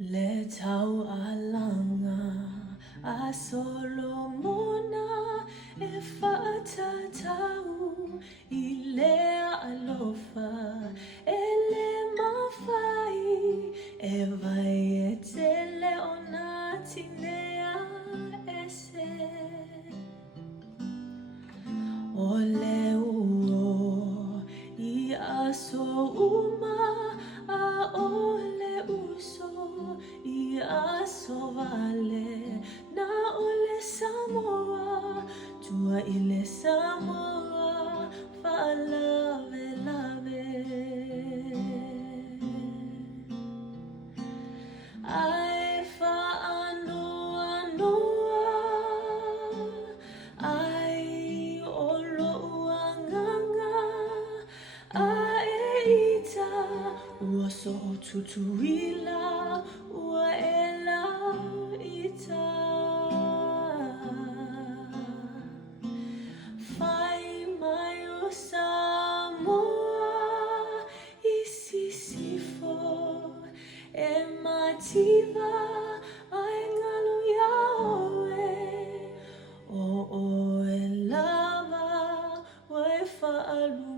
Le Taualaga a Solomona e whaatatau I lea alofa e le mawhai e vai e te leona tinea ese o le uo I aso uma a o le uso I aso vale na o le Samoa tua I le Samoa lave lave ai whaanoa noa ai olo uanganga ai ita ua so tutuila ua ela ita Fai mai o Samoa I sisifo e mativa ai ngalo Yahweh o e lava o e whaalu